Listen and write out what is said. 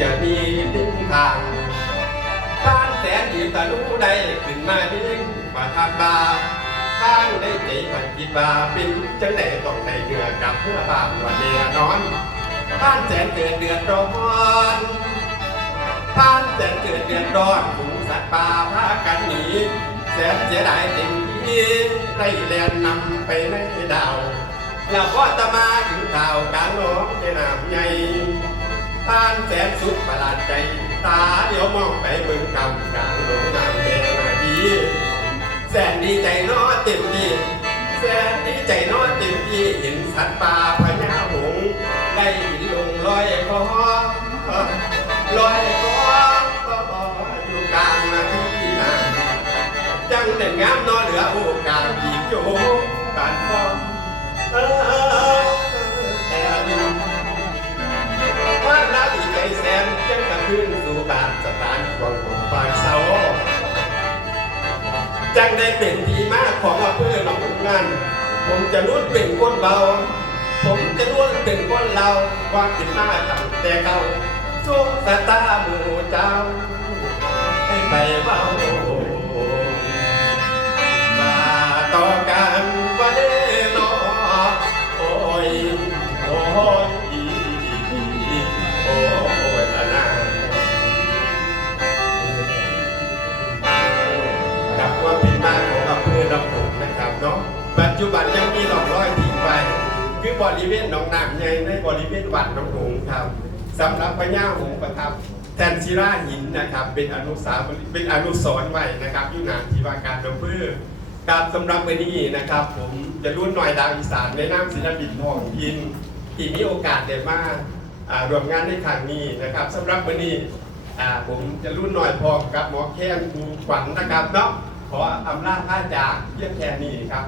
จะมีทิศทางบ้านแสนดีตะรู้ได้ขึ้นมาดิ้งมาทำบาปทางได้ใจผันคิดว่าเป็นจังไดต้องได้เหงื่อกับเพื่อบางวันเดียนอนบ้านแสนเกิดเดือดร้อนบ้านแสนเกิดเดือดร้อนฝูงสัตว์ป่าพากันหนีแสนเสียดายเต็มที่ได้แลนนำไปในดาวแล้วก็ตะมาถึงข่าวกางน้องในน้ำ หญ่ท่านแสนสุดประหลาดใจ ตาเดี๋ยวมองไปเบิ่งกำกลางโรงน้ำแดงมาดีแสนดีใจน้อเต็มที่แสนดีใจน้อเต็มที่เห็นสัตว์ป่าพญาหงได้บินลงลอยคอลอยคออยู่กลางนาทีน้ำจังเด่นงามนอเหลือโอกาสอีกโจการฟ้องเออ จังได้เป็นทีมากของอำเภอหนองบุงานผมจะรู้เป็นคนเบา ผมจะรู้เป็นคนเราว่ากินมาตั้งแต่เก่าช่วงสตาหมู่ จุบันยังมีหลอกร้อยทิ้งไว้คือบริเวณหนองน้ำใหญ่ในบริเวณวัดหนองหงครับสำหรับพญาหงประทับแทนศิราหินนะครับ เป็นอนุสาวรีย์เป็นอนุสรณ์ไว้นะครับอยุนานที่ว่าการอำเภอการสำหรับวันนี้นะครับ ผมจะรุ่นหน่อยดาวอีสานในนามศิลปินทองยินที่มีโอกาสได้มาอ่ารวมงานในครั้งนี้นะครับสำหรับวันนี้อ่าผมจะรุ่นหน่อยพอกับหมอแค้นครูขวัญนะครับเนาะขออำลาพระจากเพียงแค่นี้ครับ